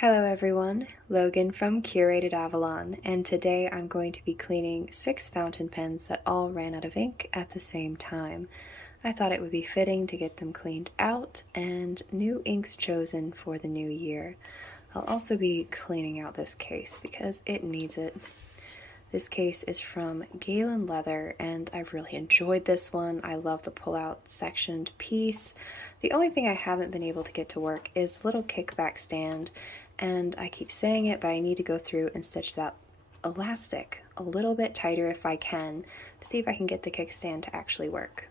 Hello everyone, Logan from Curated Avalon, and today I'm going to be cleaning 6 fountain pens that all ran out of ink at the same time. I thought it would be fitting to get them cleaned out and new inks chosen for the new year. I'll also be cleaning out this case because it needs it. This case is from Galen Leather, and I've really enjoyed this one. I love the pull-out sectioned piece. The only thing I haven't been able to get to work is a little kickback stand, and I keep saying it, but I need to go through and stitch that elastic a little bit tighter if I can, to see if I can get the kickstand to actually work.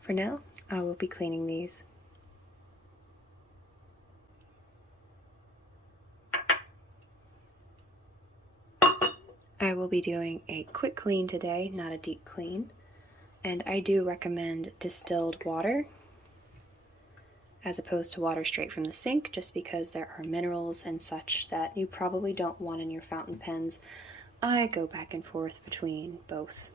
For now, I will be cleaning these. I will be doing a quick clean today, not a deep clean, and I do recommend distilled water as opposed to water straight from the sink, just because there are minerals and such that you probably don't want in your fountain pens. I go back and forth between both.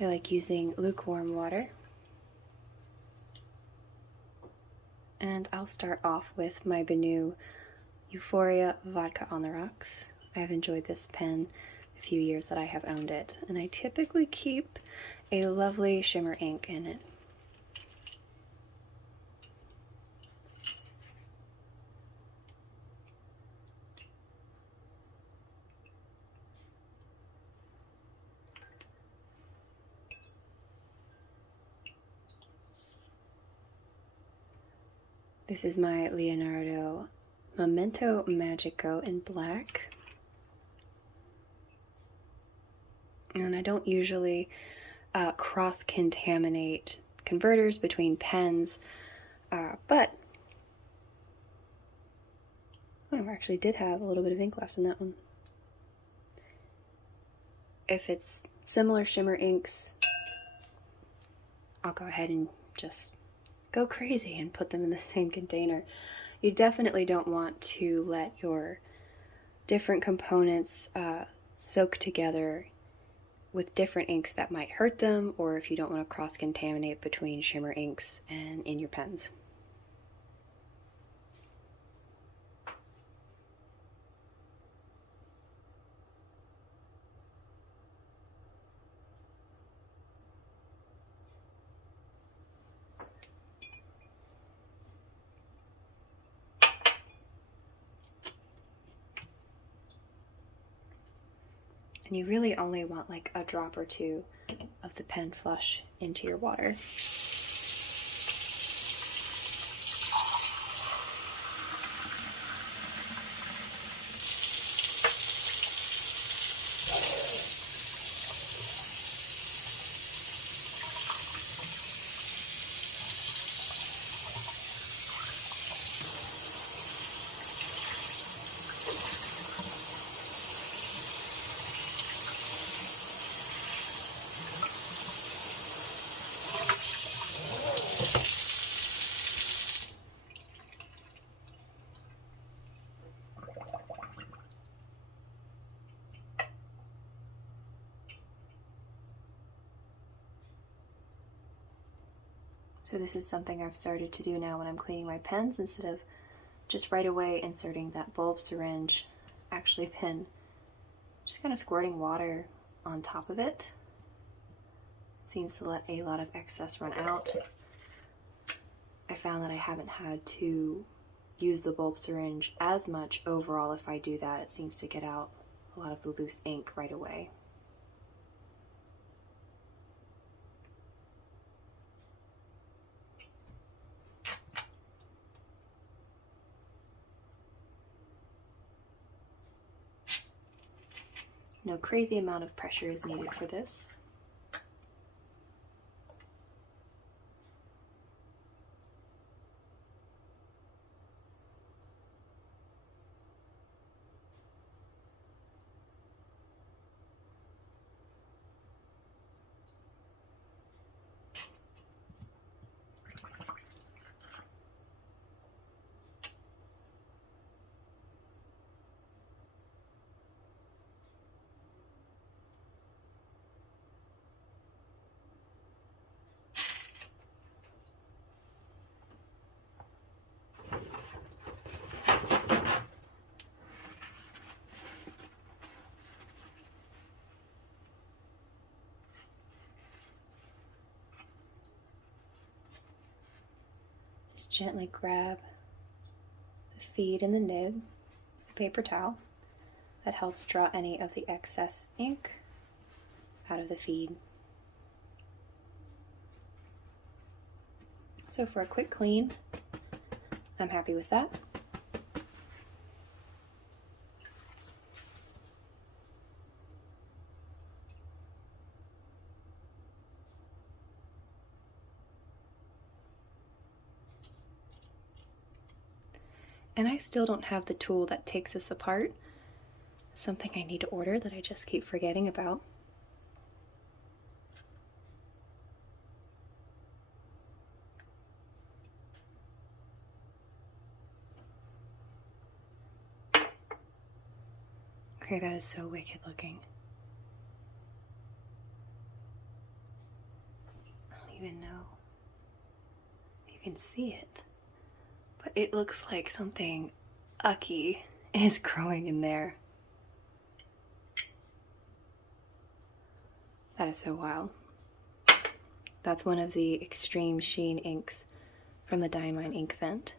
I like using lukewarm water. And I'll start off with my Benu Euphoria Vodka on the Rocks. I've enjoyed this pen the few years that I have owned it, and I typically keep a lovely shimmer ink in it. This is my Leonardo Memento Magico in black. And I don't usually cross-contaminate converters between pens, but I actually did have a little bit of ink left in that one. If it's similar shimmer inks, I'll go ahead and just go crazy and put them in the same container. You definitely don't want to let your different components soak together with different inks that might hurt them, or if you don't want to cross-contaminate between shimmer inks and in your pens. And you really only want like a drop or two of the pen flush into your water. So this is something I've started to do now when I'm cleaning my pens. Instead of just right away inserting that bulb syringe, actually pin, just kind of squirting water on top of it. It seems to let a lot of excess run out. I found that I haven't had to use the bulb syringe as much overall. If I do that, it seems to get out a lot of the loose ink right away. No crazy amount of pressure is needed for this. gently grab the feed in the nib, the paper towel. That helps draw any of the excess ink out of the feed. So for a quick clean, I'm happy with that. And I still don't have the tool that takes this apart. Something I need to order that I just keep forgetting about. Okay, that is so wicked looking. I don't even know if you can see it, but it looks like something ucky is growing in there. That is so wild. That's one of the extreme sheen inks from the Diamine ink vent.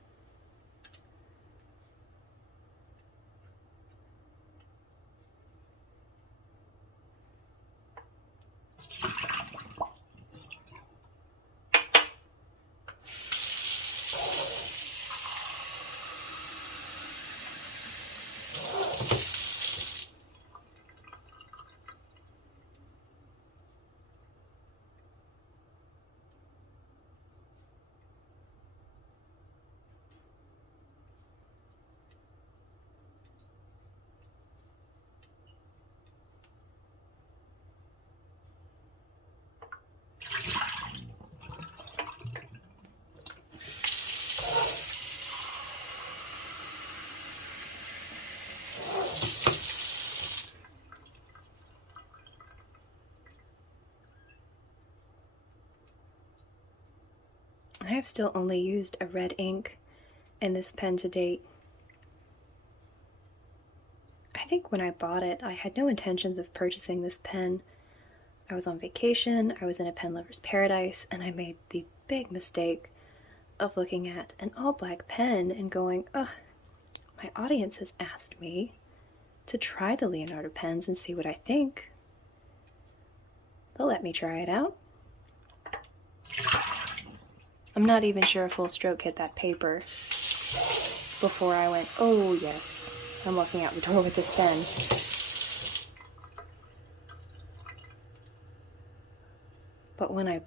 I have still only used a red ink in this pen to date. I think when I bought it, I had no intentions of purchasing this pen. I was on vacation, I was in a pen lover's paradise, and I made the big mistake of looking at an all-black pen and going, ugh, my audience has asked me to try the Leonardo pens and see what I think. They'll let me try it out. I'm not even sure a full stroke hit that paper before I went, oh yes, I'm walking out the door with this pen. But when I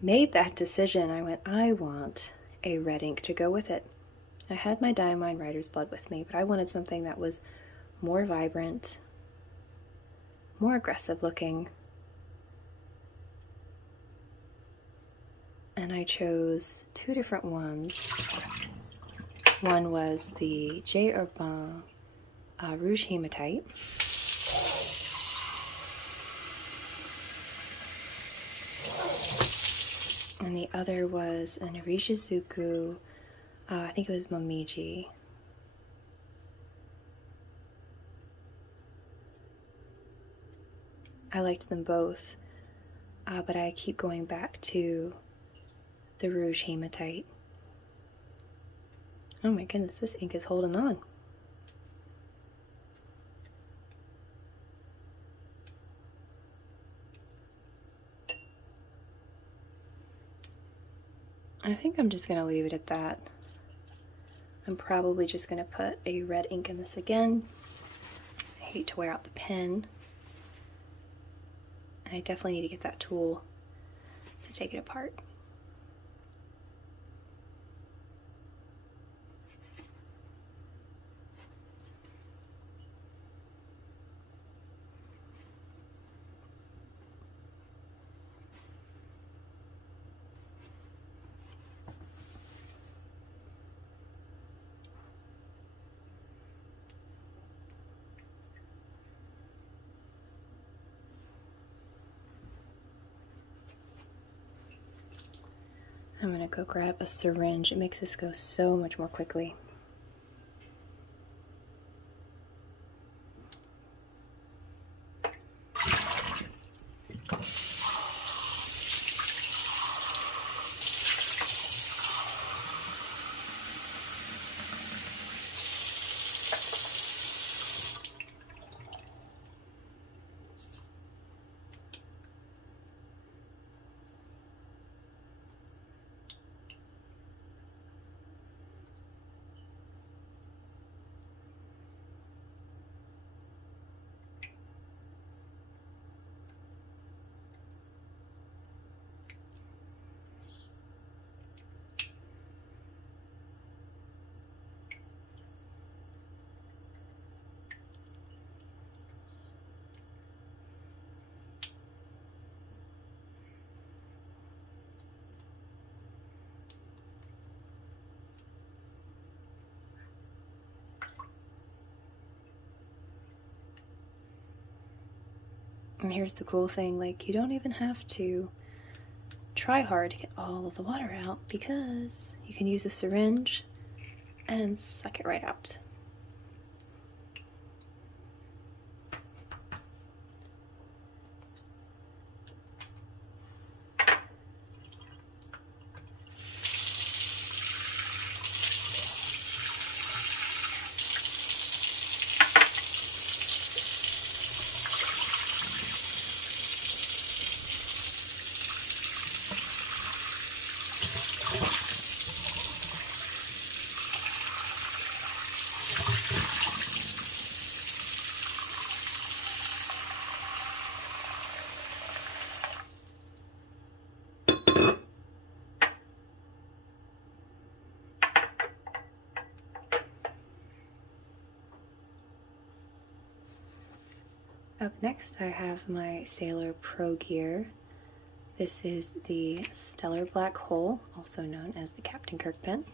made that decision, I went, I want a red ink to go with it. I had my Diamine Writer's Blood with me, but I wanted something that was more vibrant, more aggressive looking. And I chose two different ones. One was the J. Urbain Rouge Hematite. And the other was an Arishizuku, I think it was Momiji. I liked them both, but I keep going back to the Rouge Hematite. Oh my goodness, this ink is holding on. I think I'm just going to leave it at that. I'm probably just going to put a red ink in this again. I hate to wear out the pen. I definitely need to get that tool to take it apart. I'm gonna go grab a syringe. It makes this go so much more quickly. And here's the cool thing, like, you don't even have to try hard to get all of the water out because you can use a syringe and suck it right out. Up next I have my Sailor Pro Gear. This is the Stellar Black Hole, also known as the Captain Kirk pen.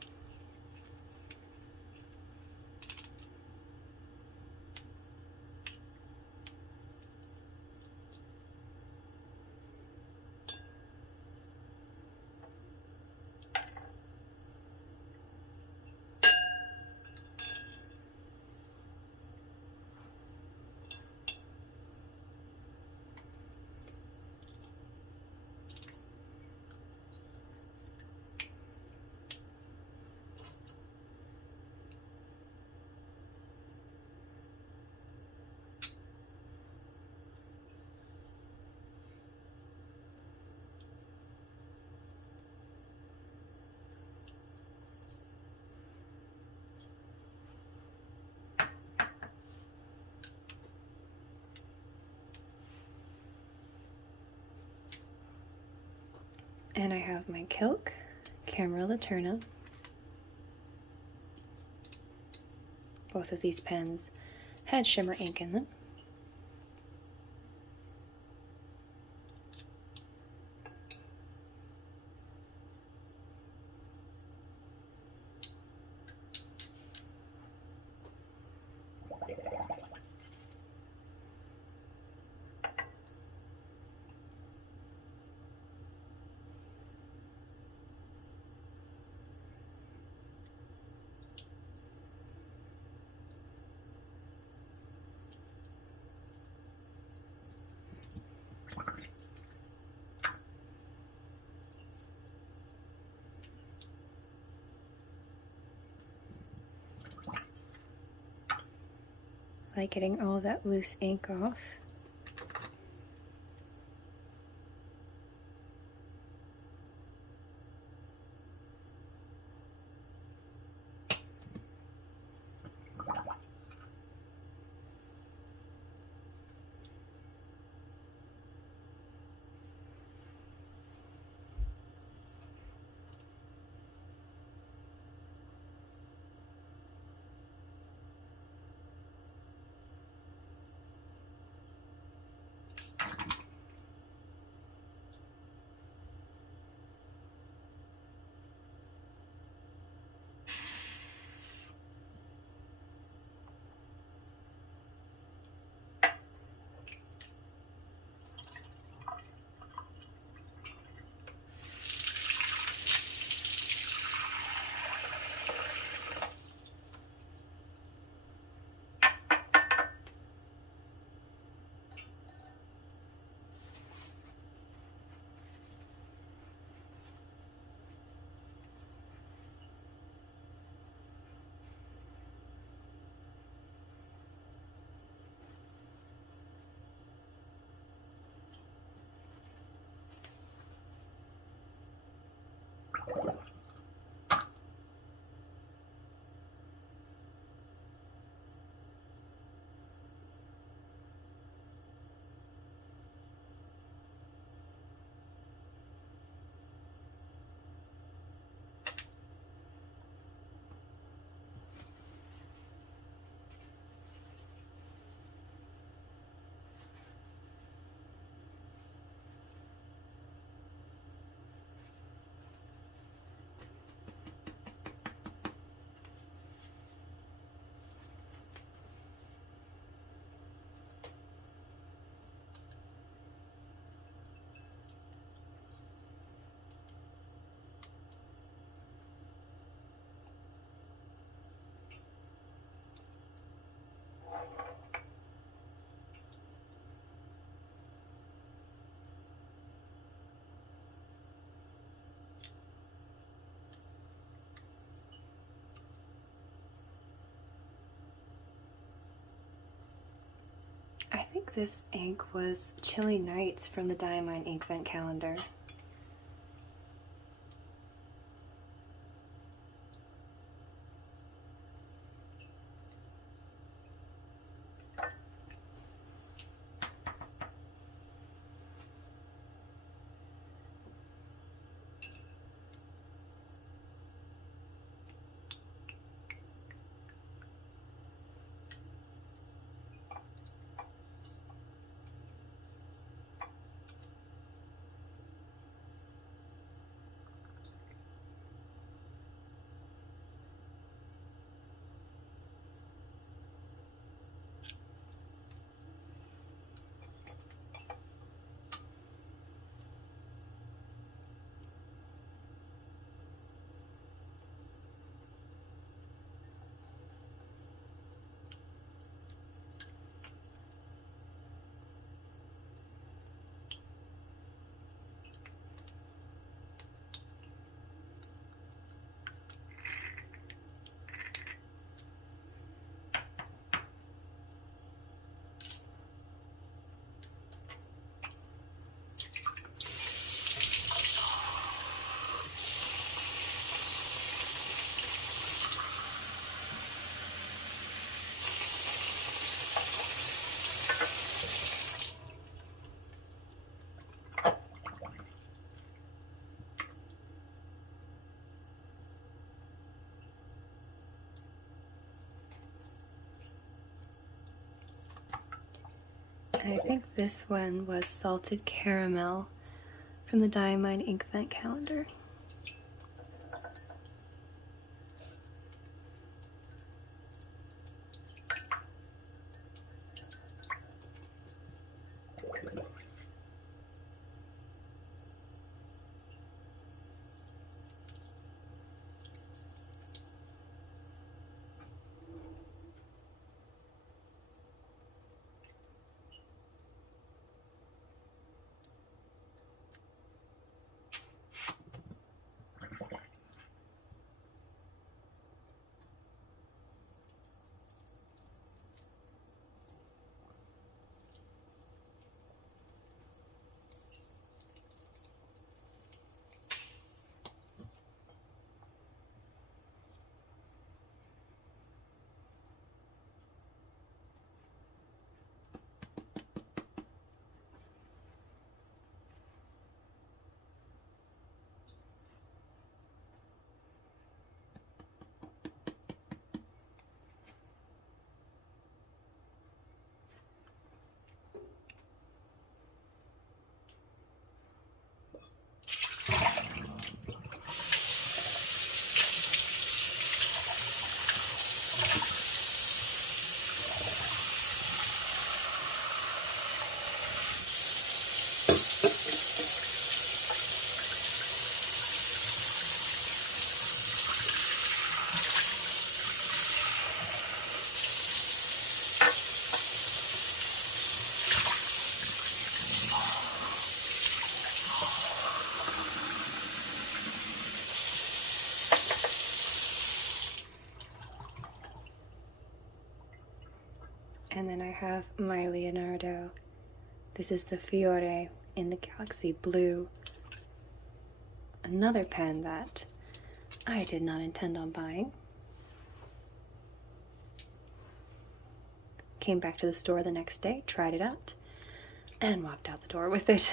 And I have my Kilk Camera Laterna. Both of these pens had shimmer ink in them. Like getting all that loose ink off. this ink was Chilly Nights from the Diamine Ink Vent Calendar. And I think this one was Salted Caramel from the Diamine Ink Vent Calendar. And then I have my Leonardo. This is the Fiore in the Galaxy Blue. Another pen that I did not intend on buying. Came back to the store the next day, tried it out, and walked out the door with it.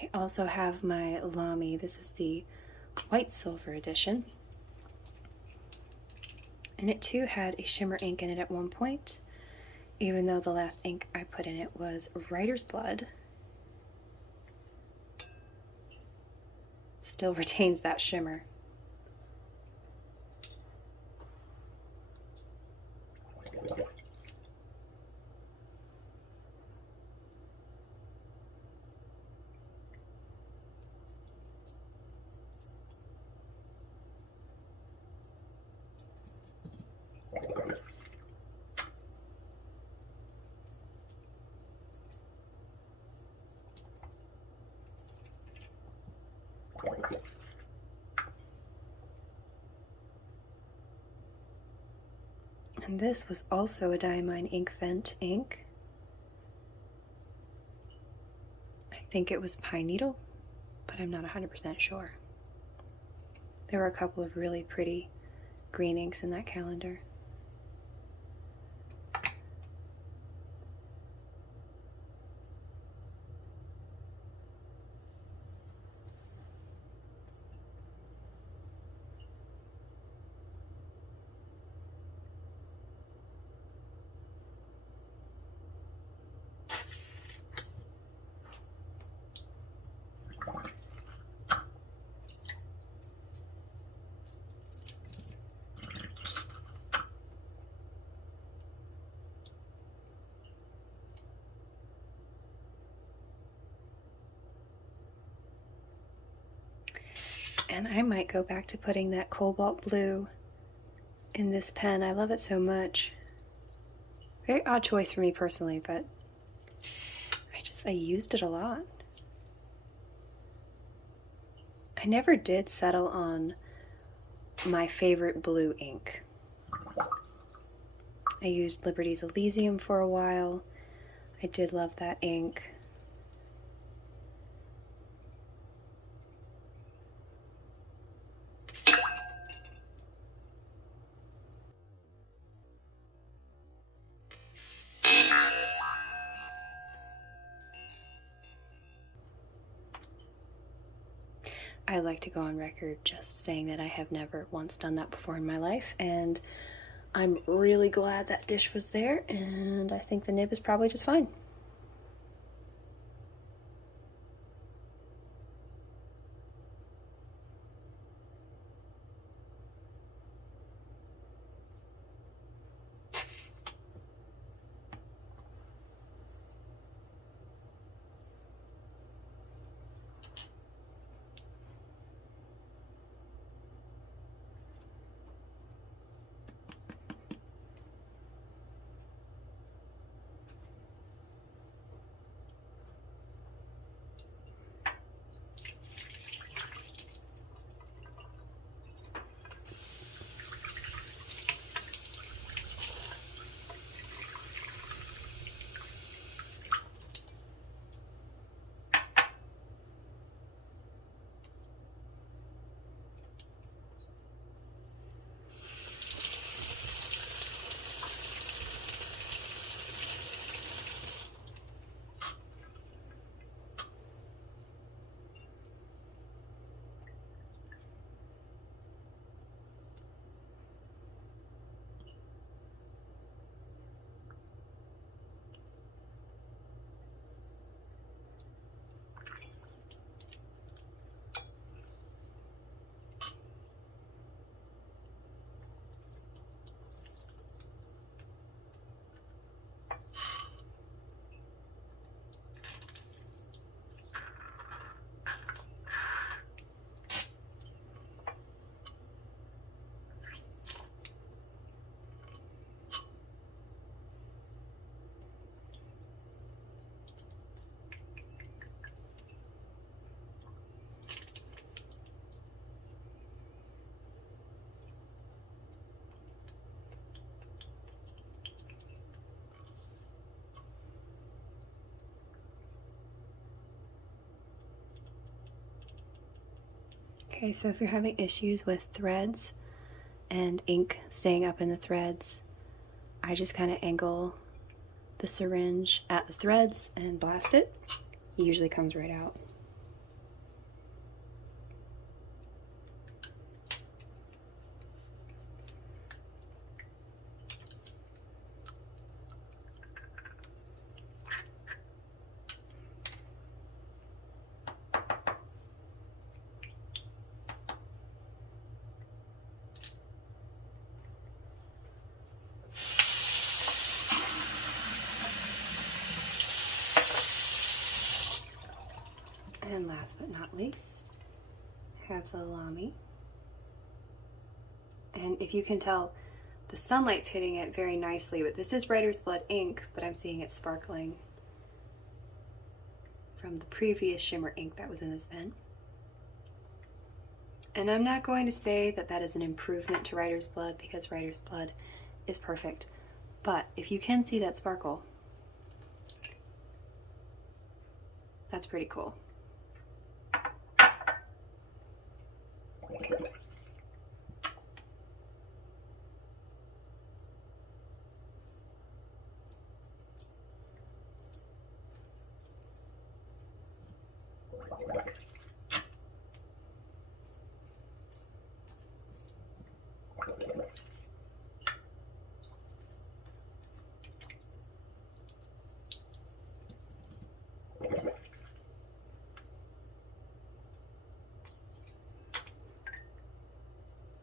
I also have my Lamy. This is the white silver edition. And it too had a shimmer ink in it at one point, even though the last ink I put in it was Writer's Blood. Still retains that shimmer. And this was also a Diamine Ink Vent ink. I think it was Pine Needle, but I'm not 100% sure. There were a couple of really pretty green inks in that calendar. And I might go back to putting that cobalt blue in this pen. I love it so much. Very odd choice for me personally, but I used it a lot. I never did settle on my favorite blue ink. I used Liberty's Elysium for a while. I did love that ink. I like to go on record just saying that I have never once done that before in my life, and I'm really glad that dish was there, and I think the nib is probably just fine. Okay, so if you're having issues with threads and ink staying up in the threads, I just kind of angle the syringe at the threads and blast it. It usually comes right out. And last but not least, I have the Lamy. And if you can tell, the sunlight's hitting it very nicely, but this is Writer's Blood ink, but I'm seeing it sparkling from the previous shimmer ink that was in this pen. And I'm not going to say that that is an improvement to Writer's Blood because Writer's Blood is perfect. But if you can see that sparkle, that's pretty cool.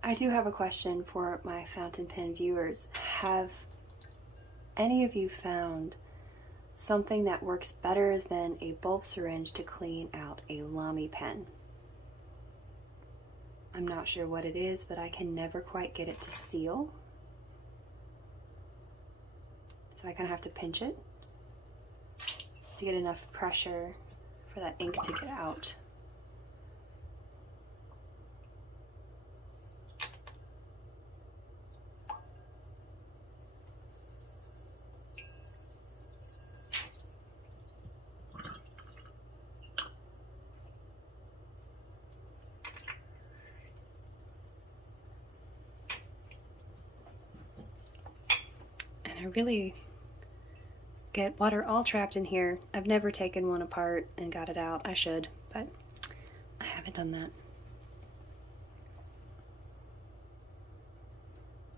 I do have a question for my fountain pen viewers. Have any of you found something that works better than a bulb syringe to clean out a Lamy pen? I'm not sure what it is, but I can never quite get it to seal. So I kind of have to pinch it to get enough pressure for that ink to get out. I really get water all trapped in here. I've never taken one apart and got it out. I should, but I haven't done that.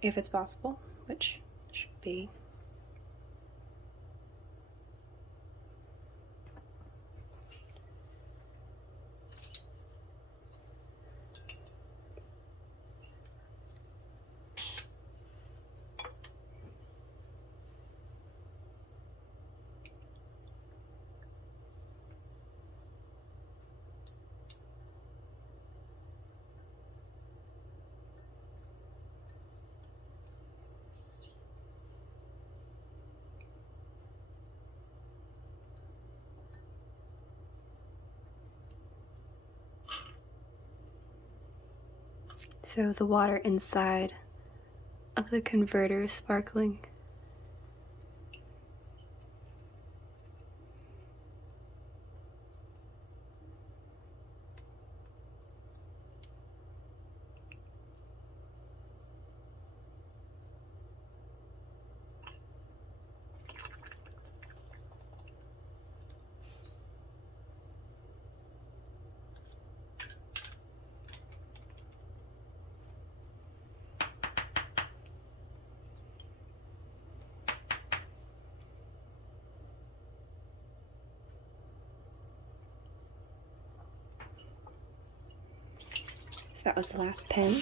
If it's possible, which should be. So the water inside of the converter is sparkling. So that was the last pen.